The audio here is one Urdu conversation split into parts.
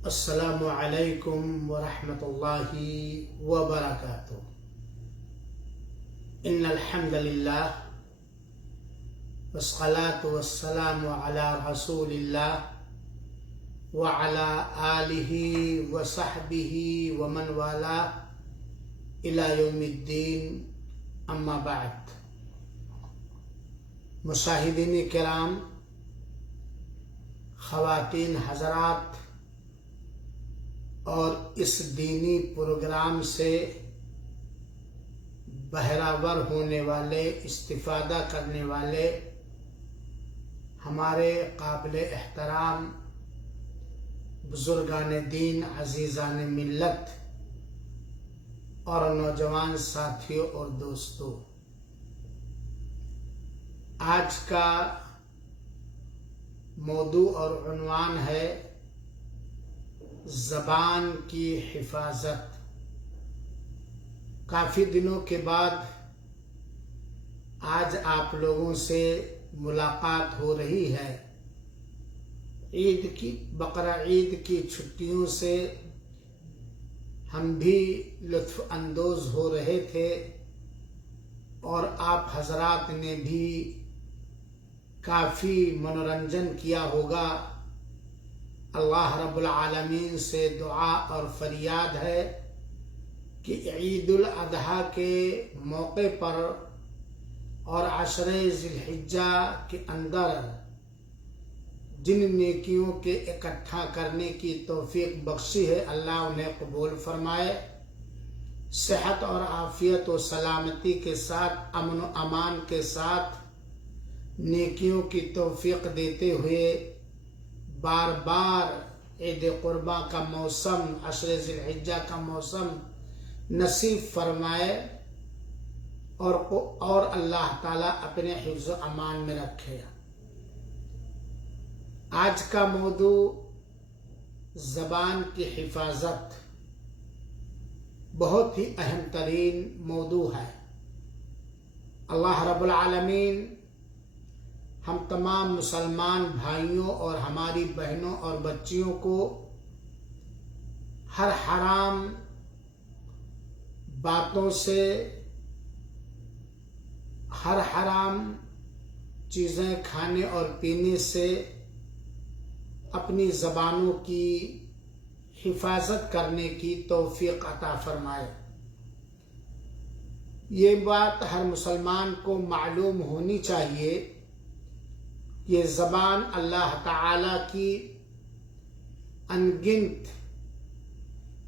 السلام علیکم ورحمۃ اللہ وبرکاتہ۔ ان الحمد للہ والصلاة والسلام علی رسول اللہ وعلی آلہ وصحبہ ومن والاه الی یوم الدین، اما بعد۔ مشاہدین کرام، خواتین حضرات اور اس دینی پروگرام سے بہرہ ور ہونے والے، استفادہ کرنے والے ہمارے قابل احترام بزرگان دین، عزیزان ملت اور نوجوان ساتھیوں اور دوستوں، آج کا موضوع اور عنوان ہے زبان کی حفاظت۔ کافی دنوں کے بعد آج آپ لوگوں سے ملاقات ہو رہی ہے۔ بقرہ عید کی چھٹیوں سے ہم بھی لطف اندوز ہو رہے تھے اور آپ حضرات نے بھی کافی منورنجن کیا ہوگا۔ اللہ رب العالمین سے دعا اور فریاد ہے کہ عید الاضحیٰ کے موقع پر اور عشر ذی الحجہ کے اندر جن نیکیوں کے اکٹھا کرنے کی توفیق بخشی ہے، اللہ انہیں قبول فرمائے، صحت اور عافیت و سلامتی کے ساتھ، امن و امان کے ساتھ نیکیوں کی توفیق دیتے ہوئے بار بار عید قرباں کا موسم، عشر ذی الحجہ کا موسم نصیب فرمائے اور اللہ تعالیٰ اپنے حفظ و امان میں رکھے۔ آج کا موضوع زبان کی حفاظت بہت ہی اہم ترین موضوع ہے۔ اللہ رب العالمین ہم تمام مسلمان بھائیوں اور ہماری بہنوں اور بچیوں کو ہر حرام باتوں سے، ہر حرام چیزیں کھانے اور پینے سے اپنی زبانوں کی حفاظت کرنے کی توفیق عطا فرمائے۔ یہ بات ہر مسلمان کو معلوم ہونی چاہیے۔ یہ زبان اللہ تعالیٰ کی انگنت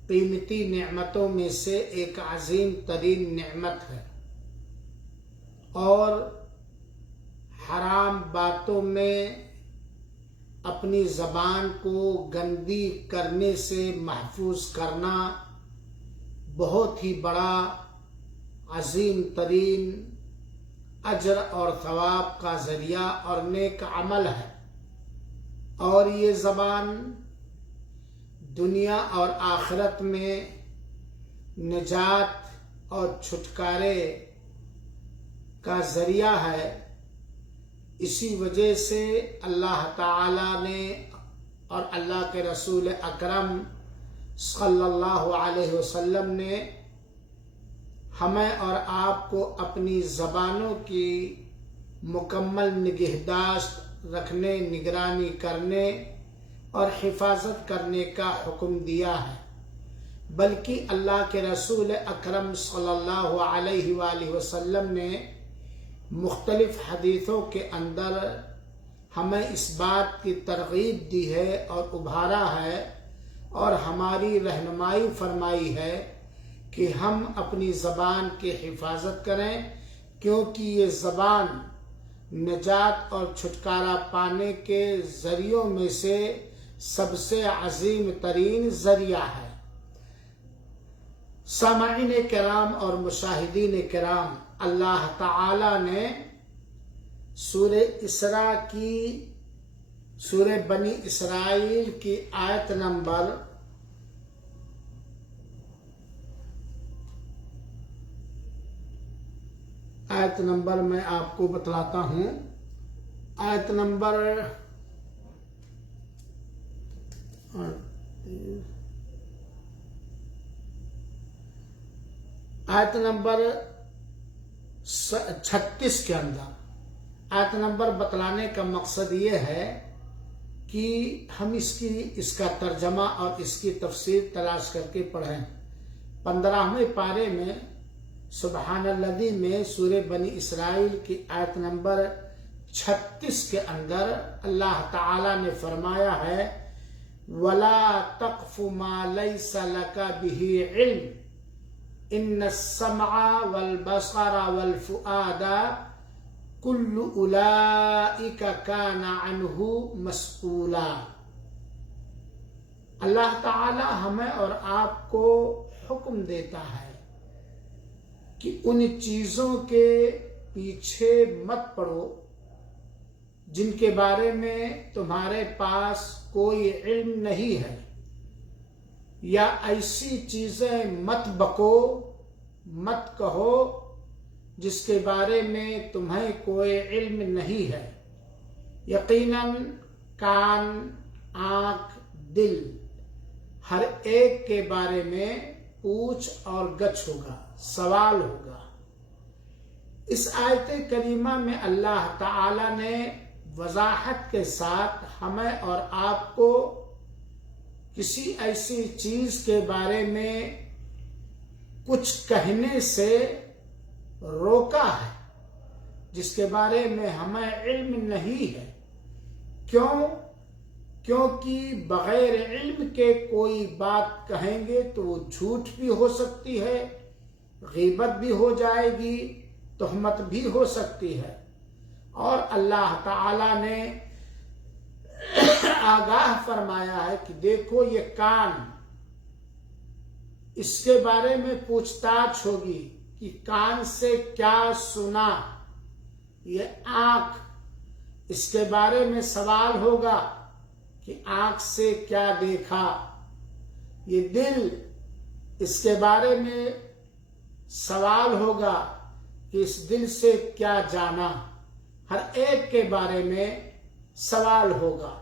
قیمتی نعمتوں میں سے ایک عظیم ترین نعمت ہے، اور حرام باتوں میں اپنی زبان کو گندی کرنے سے محفوظ کرنا بہت ہی بڑا عظیم ترین اجر اور ثواب کا ذریعہ اور نیک عمل ہے، اور یہ زبان دنیا اور آخرت میں نجات اور چھٹکارے کا ذریعہ ہے۔ اسی وجہ سے اللہ تعالیٰ نے اور اللہ کے رسول اکرم صلی اللہ علیہ وسلم نے ہمیں اور آپ کو اپنی زبانوں کی مکمل نگہداشت رکھنے، نگرانی کرنے اور حفاظت کرنے کا حکم دیا ہے، بلکہ اللہ کے رسول اکرم صلی اللہ علیہ وآلہ وسلم نے مختلف حدیثوں کے اندر ہمیں اس بات کی ترغیب دی ہے اور ابھارا ہے اور ہماری رہنمائی فرمائی ہے کہ ہم اپنی زبان کی حفاظت کریں، کیونکہ یہ زبان نجات اور چھٹکارا پانے کے ذریعوں میں سے سب سے عظیم ترین ذریعہ ہے۔ سامعین کرام اور مشاہدین کرام، اللہ تعالی نے سورہ اسراء کی، سورہ بنی اسرائیل کی آیت نمبر میں آپ کو بتلاتا ہوں۔ آیت نمبر آیت نمبر 36 کے اندر آیت نمبر بتلانے کا مقصد یہ ہے کہ ہم اس کا ترجمہ اور اس کی تفسیر تلاش کر کے پڑھیں۔ 15ویں پارے میں سبحان الذی میں سورہ بنی اسرائیل کی آیت نمبر 36 کے اندر اللہ تعالی نے فرمایا ہے وَلَا تَقْفُ مَا لَيْسَ لَكَ بِهِ عِلْمٌ إِنَّ السَّمْعَ وَالْبَصَرَ وَالْفُؤَادَ كُلُّ أُولَئِكَ كَانَ عَنْهُ مَسْئُولًا۔ اللہ تعالی ہمیں اور آپ کو حکم دیتا ہے کہ ان چیزوں کے پیچھے مت پڑو جن کے بارے میں تمہارے پاس کوئی علم نہیں ہے، یا ایسی چیزیں مت بکو، مت کہو جس کے بارے میں تمہیں کوئی علم نہیں ہے۔ یقیناً کان، آنکھ، دل ہر ایک کے بارے میں پوچھ اور گچھ ہوگا، سوال ہوگا۔ اس آیت کریمہ میں اللہ تعالی نے وضاحت کے ساتھ ہمیں اور آپ کو کسی ایسی چیز کے بارے میں کچھ کہنے سے روکا ہے جس کے بارے میں ہمیں علم نہیں ہے۔ کیونکہ بغیر علم کے کوئی بات کہیں گے تو وہ جھوٹ بھی ہو سکتی ہے، غیبت بھی ہو جائے گی، تہمت بھی ہو سکتی ہے۔ اور اللہ تعالی نے آگاہ فرمایا ہے کہ دیکھو یہ کان، اس کے بارے میں پوچھ تاچھ ہوگی کہ کان سے کیا سنا، یہ آنکھ، اس کے بارے میں سوال ہوگا کہ آنکھ سے کیا دیکھا، یہ دل، اس کے بارے میں سوال ہوگا کہ اس دل سے کیا جانا، ہر ایک کے بارے میں سوال ہوگا۔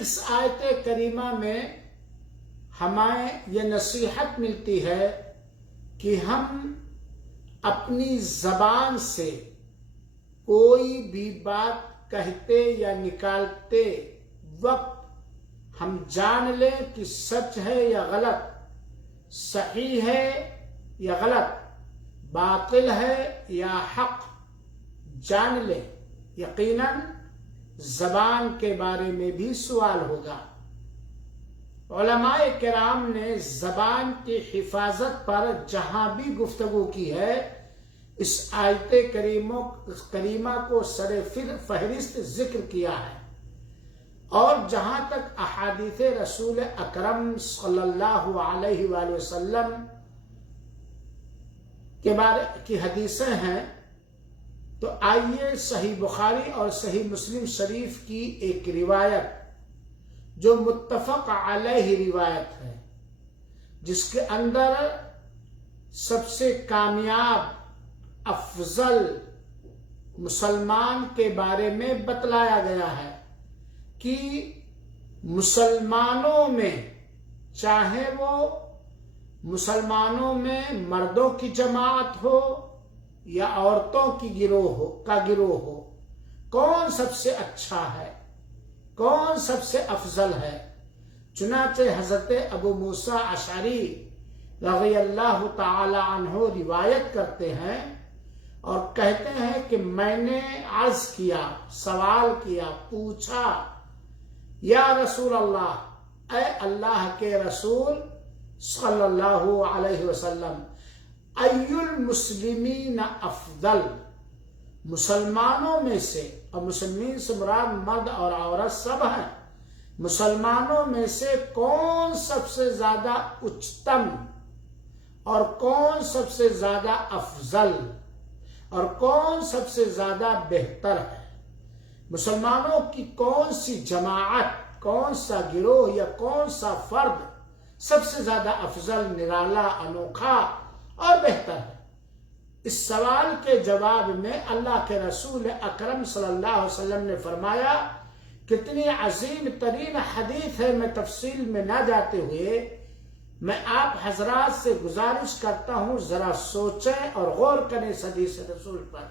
اس آیت کریمہ میں ہمیں یہ نصیحت ملتی ہے کہ ہم اپنی زبان سے کوئی بھی بات کہتے یا نکالتے وقت ہم جان لیں کہ سچ ہے یا غلط، صحیح ہے یا غلط، باطل ہے یا حق، جان لیں۔ یقیناً زبان کے بارے میں بھی سوال ہوگا۔ علماء کرام نے زبان کی حفاظت پر جہاں بھی گفتگو کی ہے، اس آیت کریمہ کو سر فہرست ذکر کیا ہے۔ اور جہاں تک احادیث رسول اکرم صلی اللہ علیہ وآلہ وسلم کے بارے کی حدیثیں ہیں، تو آئیے صحیح بخاری اور صحیح مسلم شریف کی ایک روایت جو متفق علیہ روایت ہے، جس کے اندر سب سے کامیاب، افضل مسلمان کے بارے میں بتلایا گیا ہے کہ مسلمانوں میں، چاہے وہ مسلمانوں میں مردوں کی جماعت ہو یا عورتوں کی گروہ ہو، کون سب سے اچھا ہے، کون سب سے افضل ہے؟ چنانچہ حضرت ابو موسیٰ اشعری رضی اللہ تعالی عنہ روایت کرتے ہیں اور کہتے ہیں کہ میں نے عرض کیا، سوال کیا، پوچھا، یا رسول اللہ، اے اللہ کے رسول صلی اللہ علیہ وسلم، ای المسلمین افضل، مسلمانوں میں سے، اور مسلمین سے مراد مرد اور عورت سب ہیں، مسلمانوں میں سے کون سب سے زیادہ اچتم، اور کون سب سے زیادہ افضل، اور کون سب سے زیادہ بہتر ہے؟ مسلمانوں کی کون سی جماعت، کون سا گروہ یا کون سا فرد سب سے زیادہ افضل، نرالا، انوکھا اور بہتر ہے؟ اس سوال کے جواب میں اللہ کے رسول اکرم صلی اللہ علیہ وسلم نے فرمایا کتنی عظیم ترین حدیث ہے. میں تفصیل میں نہ جاتے ہوئے میں آپ حضرات سے گزارش کرتا ہوں ذرا سوچیں اور غور کریں اس حدیث رسول پر.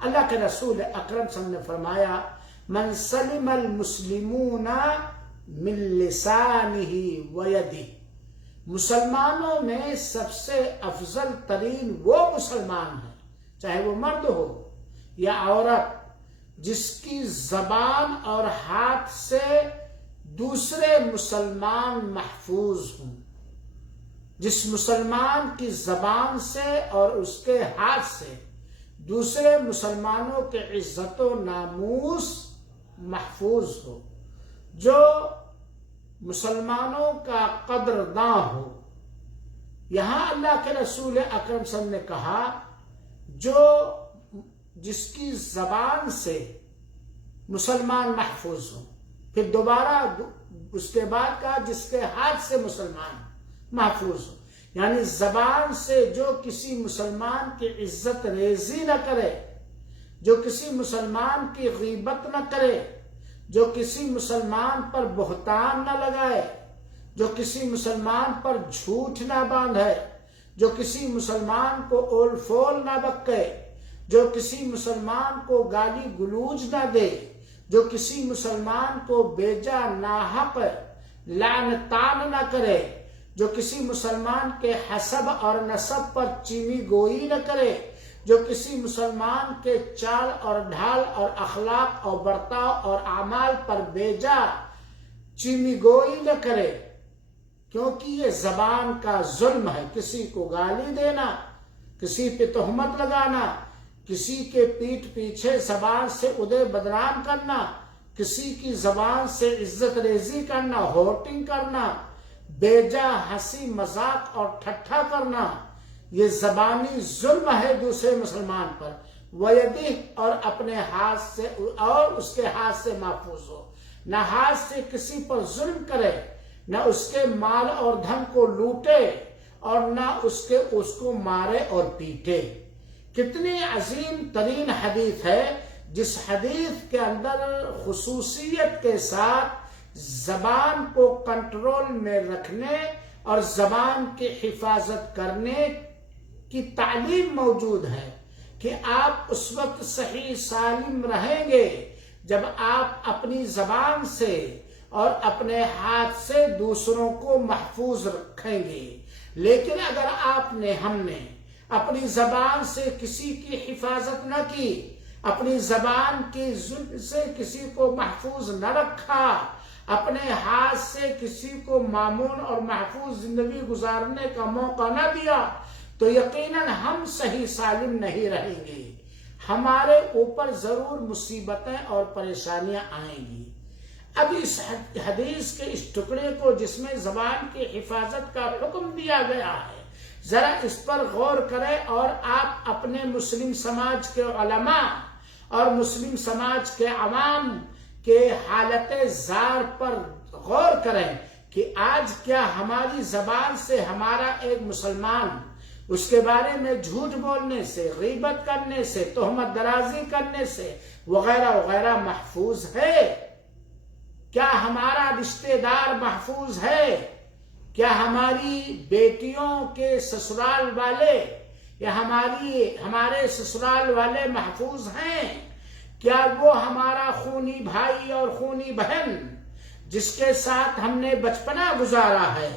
اللہ کے رسول اکرم صلی اللہ علیہ وسلم نے فرمایا من سلم المسلمون من لسانہ ویدہ، مسلمانوں میں سب سے افضل ترین وہ مسلمان ہے، چاہے وہ مرد ہو یا عورت، جس کی زبان اور ہاتھ سے دوسرے مسلمان محفوظ ہوں. جس مسلمان کی زبان سے اور اس کے ہاتھ سے دوسرے مسلمانوں کے عزت و ناموس محفوظ ہو، جو مسلمانوں کا قدرداں ہو. یہاں اللہ کے رسول اکرم صلی اللہ علیہ وسلم نے کہا جس کی زبان سے مسلمان محفوظ ہو، پھر دوبارہ اس کے بعد کہا جس کے ہاتھ سے مسلمان محفوظ ہو. یعنی زبان سے جو کسی مسلمان کی عزت ریزی نہ کرے، جو کسی مسلمان کی غیبت نہ کرے، جو کسی مسلمان پر بہتان نہ لگائے، جو کسی مسلمان پر جھوٹ نہ باندھے، جو کسی مسلمان کو اول فول نہ بکے، جو کسی مسلمان کو گالی گلوج نہ دے، جو کسی مسلمان کو بیجا ناحق لعن طعن نہ کرے، جو کسی مسلمان کے حسب اور نسب پر چینی گوئی نہ کرے، جو کسی مسلمان کے چال اور ڈھال اور اخلاق اور برتاؤ اور اعمال پر بیجا چینی گوئی نہ کرے، کیونکہ یہ زبان کا ظلم ہے. کسی کو گالی دینا، کسی پہ تہمت لگانا، کسی کے پیٹھ پیچھے زبان سے ادھے بدنام کرنا، کسی کی زبان سے عزت ریزی کرنا، ہوٹنگ کرنا، بیجا ہنسی مذاق اور ٹھٹھا کرنا، یہ زبانی ظلم ہے دوسرے مسلمان پر. ویدہ، اور اپنے ہاتھ سے اور اس کے ہاتھ سے محفوظ ہو. نہ ہاتھ سے کسی پر ظلم کرے، نہ اس کے مال اور دھن کو لوٹے، اور نہ اس کو مارے اور پیٹے. کتنی عظیم ترین حدیث ہے، جس حدیث کے اندر خصوصیت کے ساتھ زبان کو کنٹرول میں رکھنے اور زبان کی حفاظت کرنے کی تعلیم موجود ہے کہ آپ اس وقت صحیح سالم رہیں گے جب آپ اپنی زبان سے اور اپنے ہاتھ سے دوسروں کو محفوظ رکھیں گے. لیکن اگر ہم نے اپنی زبان سے کسی کی حفاظت نہ کی، اپنی زبان کی ظلم سے کسی کو محفوظ نہ رکھا، اپنے ہاتھ سے کسی کو مامون اور محفوظ زندگی گزارنے کا موقع نہ دیا، تو یقیناً ہم صحیح سالم نہیں رہیں گے. ہمارے اوپر ضرور مصیبتیں اور پریشانیاں آئیں گی. اب اس حدیث کے اس ٹکڑے کو جس میں زبان کی حفاظت کا حکم دیا گیا ہے، ذرا اس پر غور کریں اور آپ اپنے مسلم سماج کے علماء اور مسلم سماج کے عوام کے حالت زار پر غور کریں کہ آج کیا ہماری زبان سے ہمارا ایک مسلمان اس کے بارے میں جھوٹ بولنے سے، غیبت کرنے سے، تہمت درازی کرنے سے وغیرہ وغیرہ محفوظ ہے؟ کیا ہمارا رشتہ دار محفوظ ہے؟ کیا ہماری بیٹیوں کے سسرال والے یا ہمارے سسرال والے محفوظ ہیں؟ کیا وہ ہمارا خونی بھائی اور خونی بہن جس کے ساتھ ہم نے بچپنا گزارا ہے،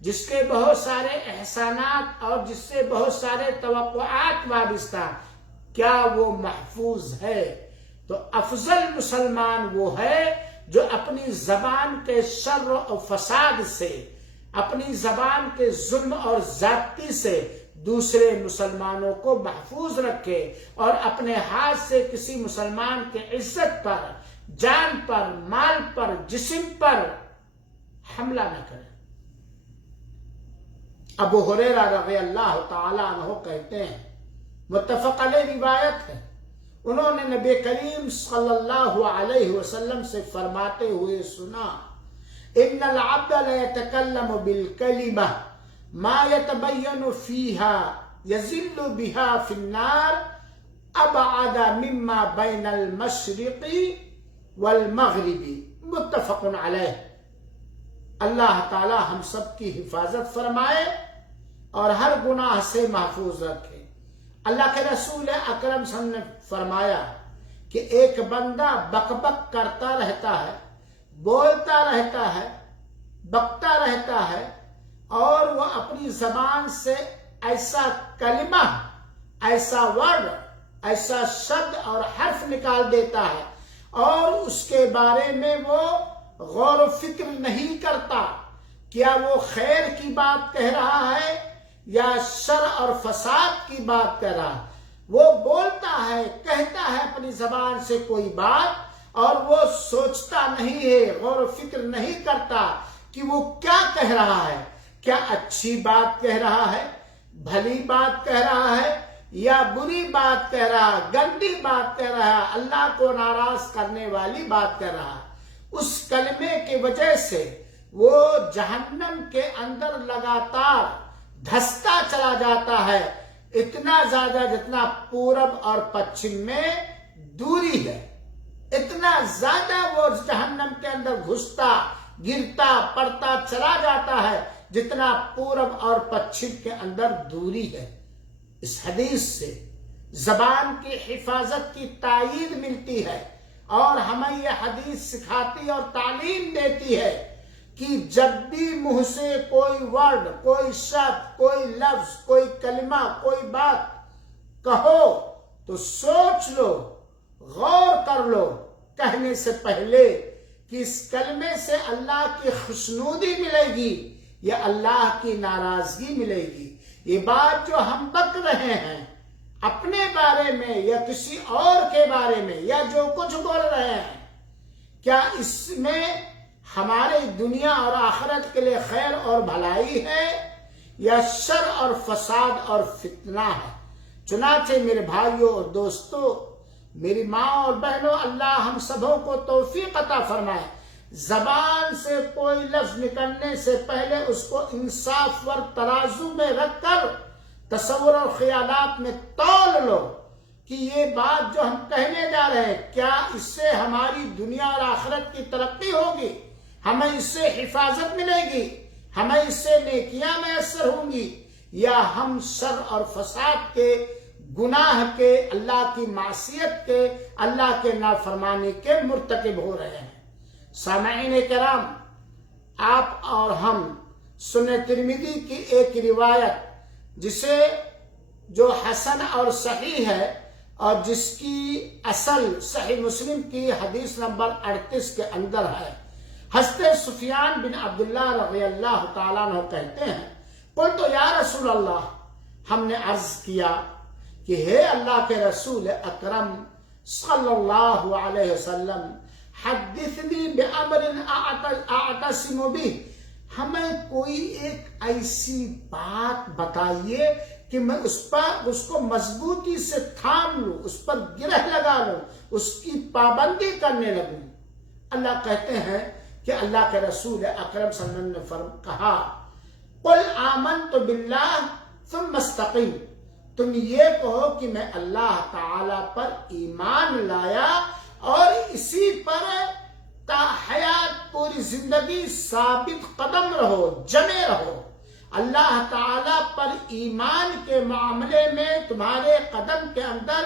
جس کے بہت سارے احسانات اور جس سے بہت سارے توقعات وابستہ، کیا وہ محفوظ ہے؟ تو افضل مسلمان وہ ہے جو اپنی زبان کے شر و فساد سے، اپنی زبان کے ظلم اور زیادتی سے دوسرے مسلمانوں کو محفوظ رکھے اور اپنے ہاتھ سے کسی مسلمان کے عزت پر، جان پر، مال پر، جسم پر حملہ نہ کرے. ابو ہریرہ رضی اللہ تعالیٰ عنہ کہتے ہیں، متفق علیہ روایت ہے، انہوں نے نبی کریم صلی اللہ علیہ وسلم سے فرماتے ہوئے سنا، ان العبد لا يتكلم بالكلمة ما يتبين فيها يزل بها في النار ابعد مما بين المشرق والمغرب متفق علیہ۔ اللہ تعالی ہم سب کی حفاظت فرمائے اور ہر گناہ سے محفوظ رکھے۔ اللہ کے رسول اکرم صلی اللہ علیہ وسلم نے فرمایا کہ ایک بندہ بک بک کرتا رہتا ہے، بولتا رہتا ہے، بکتا رہتا ہے، اور وہ اپنی زبان سے ایسا کلمہ، ایسا ورڈ، ایسا شبد اور حرف نکال دیتا ہے، اور اس کے بارے میں وہ غور و فکر نہیں کرتا کیا وہ خیر کی بات کہہ رہا ہے یا شر اور فساد کی بات کہہ رہا ہے۔ وہ بولتا ہے، کہتا ہے اپنی زبان سے کوئی بات، اور وہ سوچتا نہیں ہے، غور و فکر نہیں کرتا کہ وہ کیا کہہ رہا ہے، کیا اچھی بات کہہ رہا ہے، بھلی بات کہہ رہا ہے، یا بری بات کہہ رہا ہے، گندی بات کہہ رہا ہے، اللہ کو ناراض کرنے والی بات کہہ رہا ہے۔ اس کلمے کی وجہ سے وہ جہنم کے اندر لگاتار دھستا چلا جاتا ہے، اتنا زیادہ جتنا پورب اور پچھم میں دوری ہے، اتنا زیادہ وہ جہنم کے اندر گھستا، گرتا، پڑتا چلا جاتا ہے جتنا پورب اور پچھم کے اندر دوری ہے۔ اس حدیث سے زبان کی حفاظت کی تائید ملتی ہے، اور ہمیں یہ حدیث سکھاتی اور تعلیم دیتی ہے کہ جب بھی منہ سے کوئی ورڈ، کوئی شبد، کوئی لفظ، کوئی کلمہ، کوئی بات کہو تو سوچ لو، غور کر لو کہنے سے پہلے کہ اس کلمے سے اللہ کی خوشنودی ملے گی یا اللہ کی ناراضگی ملے گی۔ یہ بات جو ہم بک رہے ہیں اپنے بارے میں یا کسی اور کے بارے میں، یا جو کچھ بول رہے ہیں، کیا اس میں ہمارے دنیا اور آخرت کے لیے خیر اور بھلائی ہے یا شر اور فساد اور فتنہ ہے؟ چنانچہ میرے بھائیوں اور دوستوں، میری ماں اور بہنوں، اللہ ہم سبوں کو توفیق عطا فرمائے۔ زبان سے کوئی لفظ نکلنے سے پہلے اس کو انصاف ور ترازو میں رکھ کر تصور اور خیالات میں تول لو کہ یہ بات جو ہم کہنے جا رہے ہیں، کیا اس سے ہماری دنیا اور آخرت کی ترقی ہوگی، ہمیں اس سے حفاظت ملے گی، ہمیں اس سے نیکیاں میسر ہوں گی، یا ہم شر اور فساد کے، گناہ کے، اللہ کی معصیت کے، اللہ کے نافرمانی کے مرتکب ہو رہے ہیں۔ سامعین کرام، آپ اور ہم سنن ترمذی کی ایک روایت جسے جو حسن اور صحیح ہے، اور جس کی اصل صحیح مسلم کی حدیث نمبر 38 کے اندر ہے، حضرت سفیان بن عبداللہ رضی اللہ تعالیٰ عنہ کہتے ہیں، قلت یا رسول اللہ، ہم نے عرض کیا کہ ہے اللہ کے رسول اکرم صلی اللہ علیہ وسلم، حدثنی بامر اعتصم بہ، ہمیں کوئی ایک ایسی بات بتائیے کہ میں اس کو مضبوطی سے تھام لوں، اس پر گرہ لگا لوں، اس کی پابندی کرنے لگوں۔ اللہ کہتے ہیں کہ اللہ کے رسول اکرم صلی اللہ علیہ وسلم نے کہا، قل آمنت باللہ ثم استقم، تم یہ کہو کہ میں اللہ تعالی پر ایمان لایا اور اسی پر تا حیات پوری زندگی ثابت قدم رہو، جمے رہو۔ اللہ تعالی پر ایمان کے معاملے میں تمہارے قدم کے اندر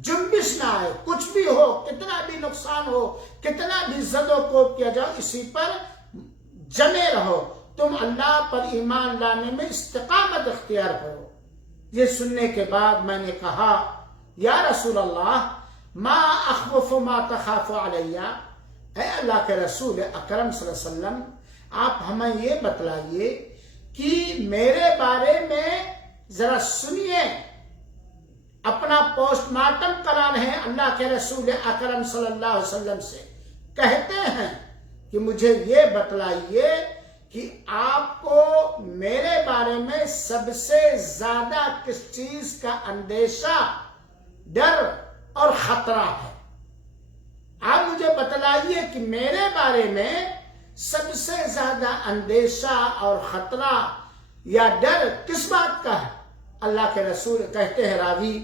جنبش نہ آئے، کچھ بھی ہو، کتنا بھی نقصان ہو، کتنا بھی زد و کوب کیا جاؤ، اسی پر جمے رہو، تم اللہ پر ایمان لانے میں استقامت اختیار کرو۔ یہ سننے کے بعد میں نے کہا، یا رسول اللہ، ما اخوف ما تخاف علیہ، اے اللہ کے رسول اکرم صلی اللہ علیہ وسلم، آپ ہمیں یہ بتلائیے کہ میرے بارے میں ذرا سنیے، اپنا پوسٹ مارٹم کرا رہے ہیں اللہ کے رسول اکرم صلی اللہ علیہ وسلم سے، کہتے ہیں کہ مجھے یہ بتلائیے کہ آپ کو میرے بارے میں سب سے زیادہ کس چیز کا اندیشہ، ڈر اور خطرہ ہے۔ آپ مجھے بتلائیے کہ میرے بارے میں سب سے زیادہ اندیشہ اور خطرہ یا ڈر کس بات کا ہے؟ اللہ کے رسول کہتے ہیں، راوی،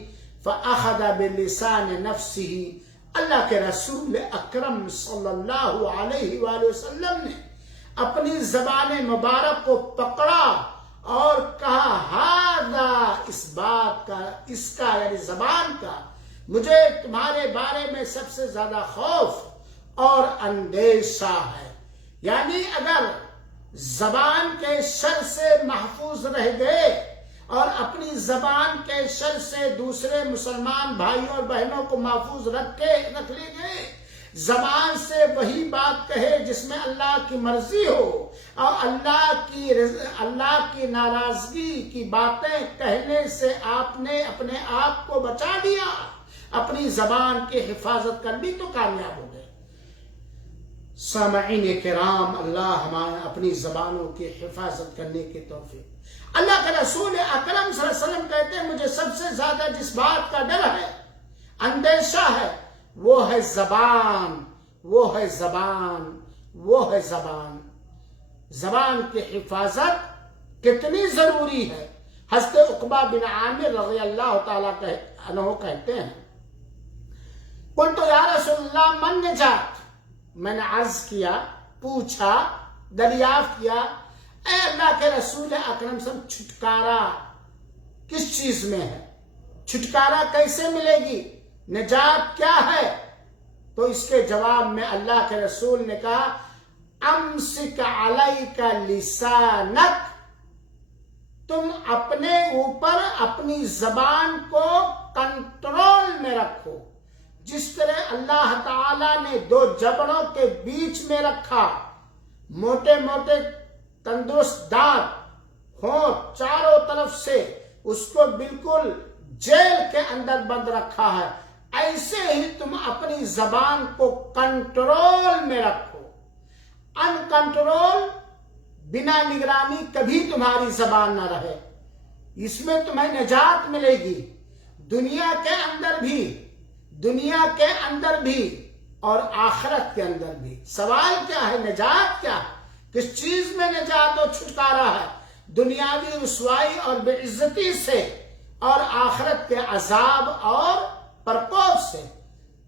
فَأَخَذَ بِلِسَانِ نَفْسِهِ اللہ کے رسول اکرم صلی اللہ علیہ وآلہ وسلم نے اپنی زبان مبارک کو پکڑا اور کہا ہاذا، اس بات کا، اس کا یعنی زبان کا مجھے تمہارے بارے میں سب سے زیادہ خوف اور اندیشہ ہے۔ یعنی اگر زبان کے شر سے محفوظ رہ گئے اور اپنی زبان کے شر سے دوسرے مسلمان بھائیوں اور بہنوں کو محفوظ رکھ لے گئے، زبان سے وہی بات کہے جس میں اللہ کی مرضی ہو اور اللہ کی ناراضگی کی باتیں کہنے سے آپ نے اپنے آپ کو بچا لیا، اپنی زبان کی حفاظت کر لی تو کامیاب ہو گئے۔ سامعین کرام، اللہ ہمیں اپنی زبانوں کی حفاظت کرنے کی توفیق۔ اللہ کے رسول اکرم صلی اللہ علیہ وسلم کہتے ہیں مجھے سب سے زیادہ جس بات کا ڈر ہے، اندیشہ ہے، وہ ہے زبان، وہ ہے زبان، وہ ہے زبان۔ زبان کی حفاظت کتنی ضروری ہے۔ حضرت عقبہ بن عامر رضی اللہ تعالیٰ عنہ کہتے ہیں قلت یا رسول اللہ من نجات، میں نے عرض کیا، پوچھا، دریافت کیا، اے اللہ کے رسول اکرم صلی اللہ علیہ وسلم چھٹکارا کس چیز میں ہے؟ چھٹکارا کیسے ملے گی؟ نجات کیا ہے؟ تو اس کے جواب میں اللہ کے رسول نے کہا امسک علیک لسانک، تم اپنے اوپر اپنی زبان کو کنٹرول میں رکھو۔ جس طرح اللہ تعالیٰ نے دو جبڑوں کے بیچ میں رکھا، موٹے موٹے تندرست دانت ہوں چاروں طرف سے، اس کو بالکل جیل کے اندر بند رکھا ہے، ایسے ہی تم اپنی زبان کو کنٹرول میں رکھو۔ ان کنٹرول، بنا نگرانی کبھی تمہاری زبان نہ رہے، اس میں تمہیں نجات ملے گی، دنیا کے اندر بھی اور آخرت کے اندر بھی۔ سوال کیا ہے؟ نجات کیا ہے؟ کس چیز میں نجات اور چھٹکارا ہے؟ دنیاوی رسوائی اور بے عزتی سے اور آخرت کے عذاب اور پرکوپ سے۔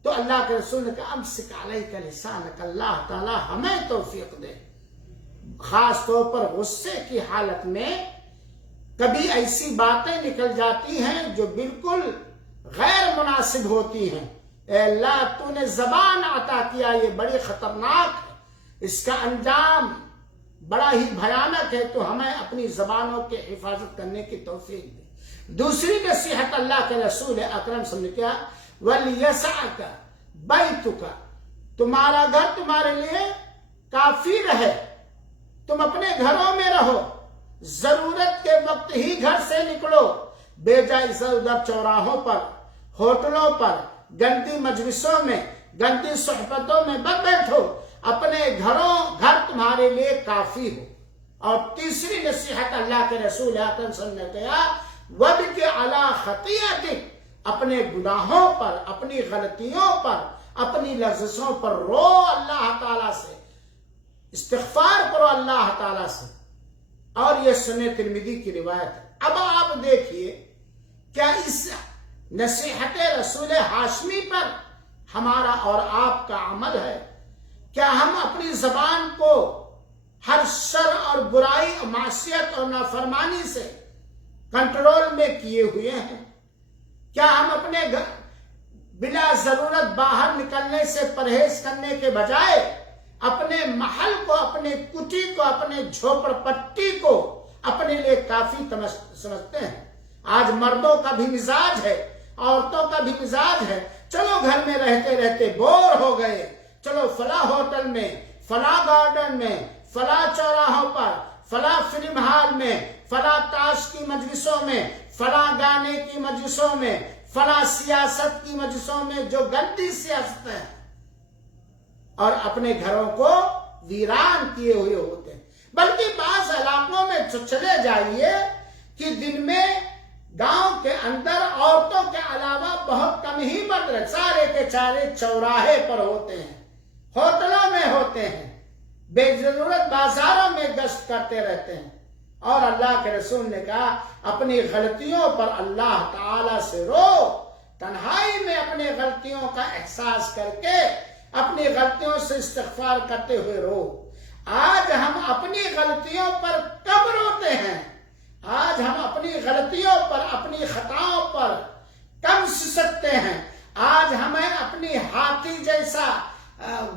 تو اللہ کے رسول نے کہا امسک علیک لسانک، اللہ تعالی ہمیں توفیق دے۔ خاص طور پر غصے کی حالت میں کبھی ایسی باتیں نکل جاتی ہیں جو بالکل غیر مناسب ہوتی ہیں۔ اے اللہ، تو نے زبان عطا کیا، یہ بڑی خطرناک ہے، اس کا انجام بڑا ہی بھیانک ہے، تو ہمیں اپنی زبانوں کی حفاظت کرنے کی توفیق دے۔ دوسری نصیحت اللہ کے رسول اکرم صلی اللہ علیہ وسلم نے کیا وَلْيَسَعْكَ بَيْتُكَ، تمہارا گھر تمہارے لیے کافی رہے، تم اپنے گھروں میں رہو، ضرورت کے وقت ہی گھر سے نکلو، بے جا ادھر ادھر چوراہوں پر، ہوٹلوں پر، گندی مجلسوں میں، گندی صحبتوں میں مت بیٹھو، اپنے گھر تمہارے لیے کافی ہو۔ اور تیسری نصیحت اللہ کے رسول اکرم صلی اللہ علیہ وسلم نے کہا وَبْكِ عَلَىٰ خَطِيئَتِكَ، اپنے گناہوں پر، اپنی غلطیوں پر، اپنی لغزشوں پر رو، اللہ تعالیٰ سے استغفار کرو، اللہ تعالیٰ سے۔ اور یہ سنن ترمذی کی روایت ہے۔ اب آپ دیکھیے کیا اس نصیحت رسول ہاشمی پر ہمارا اور آپ کا عمل ہے؟ کیا ہم اپنی زبان کو ہر شر اور برائی، معصیت اور نافرمانی سے کنٹرول میں کیے ہوئے ہیں؟ کیا ہم اپنے بلا ضرورت باہر نکلنے سے پرہیز کرنے کے بجائے اپنے محل کو، اپنے کٹی کو، اپنے جھوپڑ پٹی کو اپنے لیے کافی سمجھتے ہیں؟ آج مردوں کا بھی مزاج ہے، عورتوں کا بھی مزاج ہے، چلو گھر میں رہتے رہتے بور ہو گئے، چلو فلاں ہوٹل میں، فلاں گارڈن میں، فلاں چوراہوں پر، فلاں فلم ہال میں، فلاں تاش کی مجلسوں میں، فلاں گانے کی مجلسوں میں، فلاں سیاست کی مجلسوں میں، جو گندی سیاست ہے، اور اپنے گھروں کو ویران کیے ہوئے ہوتے ہیں۔ بلکہ بعض علاقوں میں چلے جائیے کہ دن میں گاؤں کے اندر عورتوں کے علاوہ بہت کم ہی مرد رہتے، سارے کے سارے چوراہے پر ہوتے ہیں، ہوٹلوں میں ہوتے ہیں، بے ضرورت بازاروں میں گشت کرتے رہتے ہیں۔ اور اللہ کے رسول نے کہا اپنی غلطیوں پر اللہ تعالی سے رو تنہائی میں اپنی غلطیوں کا احساس کر کے اپنی غلطیوں سے استغفار کرتے ہوئے رو۔ آج ہم اپنی غلطیوں پر کب روتے ہیں؟ آج ہم اپنی غلطیوں پر، اپنی خطاؤں پر کب سسکتے ہیں؟ آج ہمیں اپنی ہاتھی جیسا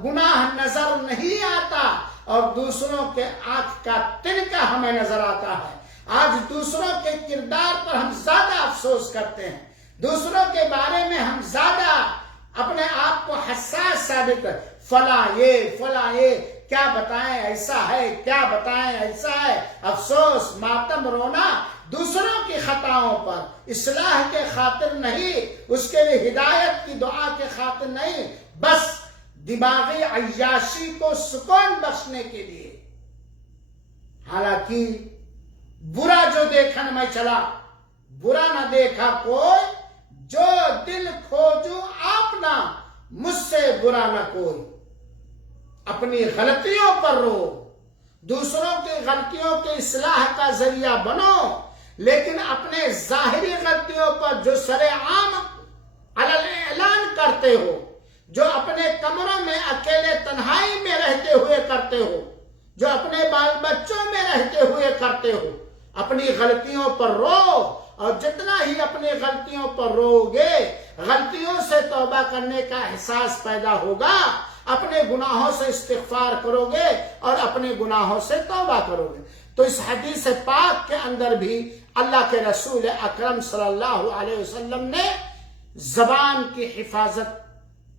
گناہ نظر نہیں آتا اور دوسروں کے آنکھ کا تنکا ہمیں نظر آتا ہے۔ آج دوسروں کے کردار پر ہم زیادہ افسوس کرتے ہیں، دوسروں کے بارے میں ہم زیادہ اپنے آپ کو حساس ثابت کرتے، فلاں یہ کیا بتائیں ایسا ہے، کیا بتائیں ایسا ہے۔ افسوس، ماتم، رونا دوسروں کی خطاؤں پر، اصلاح کے خاطر نہیں، اس کے لیے ہدایت کی دعا کے خاطر نہیں، بس دماغی عیاشی کو سکون بخشنے کے لیے۔ حالانکہ برا جو دیکھن میں چلا، برا نہ دیکھا کوئی، جو دل کھوجو اپنا، مجھ سے برا نہ کوئی۔ اپنی غلطیوں پر رو، دوسروں کی غلطیوں کے اصلاح کا ذریعہ بنو، لیکن اپنے ظاہری غلطیوں پر جو سر عام اعلان کرتے ہو، جو اپنے کمروں میں اکیلے تنہائی میں رہتے ہوئے کرتے ہو، جو اپنے بال بچوں میں رہتے ہوئے کرتے ہو، اپنی غلطیوں پر رو، اور جتنا ہی اپنی غلطیوں پر رو گے، غلطیوں سے توبہ کرنے کا احساس پیدا ہوگا، اپنے گناہوں سے استغفار کرو گے اور اپنے گناہوں سے توبہ کرو گے۔ تو اس حدیث پاک کے اندر بھی اللہ کے رسول اکرم صلی اللہ علیہ وسلم نے زبان کی حفاظت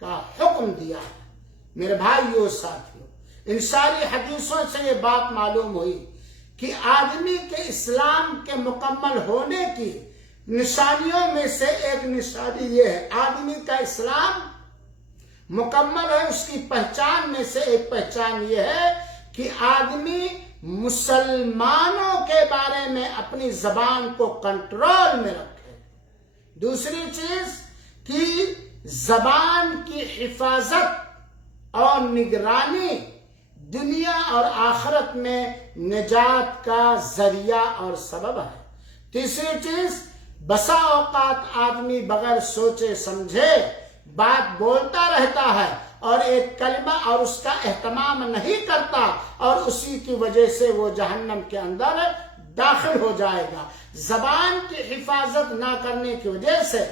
کا حکم دیا ہے۔ میرے بھائیو ساتھیو، ان ساری حدیثوں سے یہ بات معلوم ہوئی کہ آدمی کے اسلام کے مکمل ہونے کی نشانیوں میں سے ایک نشانی یہ ہے، آدمی کا اسلام مکمل ہے، اس کی پہچان میں سے ایک پہچان یہ ہے کہ آدمی مسلمانوں کے بارے میں اپنی زبان کو کنٹرول میں رکھے۔ دوسری چیز کہ زبان کی حفاظت اور نگرانی دنیا اور آخرت میں نجات کا ذریعہ اور سبب ہے۔ تیسری چیز، بسا اوقات آدمی بغیر سوچے سمجھے بات بولتا رہتا ہے اور ایک کلمہ اور اس کا اہتمام نہیں کرتا، اور اسی کی وجہ سے وہ جہنم کے اندر داخل ہو جائے گا۔ زبان کی حفاظت نہ کرنے کی وجہ سے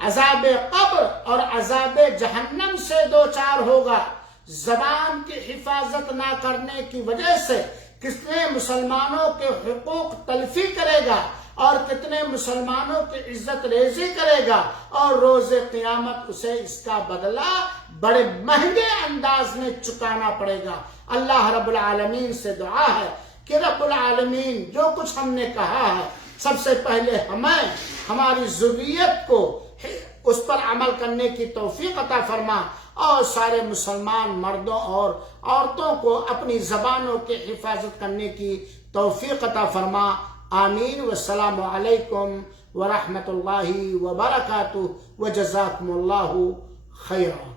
عذاب قبر اور عذاب جہنم سے دوچار ہوگا۔ زبان کی حفاظت نہ کرنے کی وجہ سے کتنے مسلمانوں کے حقوق تلفی کرے گا اور کتنے مسلمانوں کی عزت ریزی کرے گا، اور روز قیامت اسے اس کا بدلہ بڑے مہنگے انداز میں چکانا پڑے گا۔ اللہ رب العالمین سے دعا ہے کہ رب العالمین جو کچھ ہم نے کہا ہے، سب سے پہلے ہمیں، ہماری ذریت کو اس پر عمل کرنے کی توفیق عطا فرما، اور سارے مسلمان مردوں اور عورتوں کو اپنی زبانوں کی حفاظت کرنے کی توفیق عطا فرما۔ آمین۔ والسلام علیکم ورحمۃ اللہ وبرکاتہ، وجزاکم اللہ خیرا۔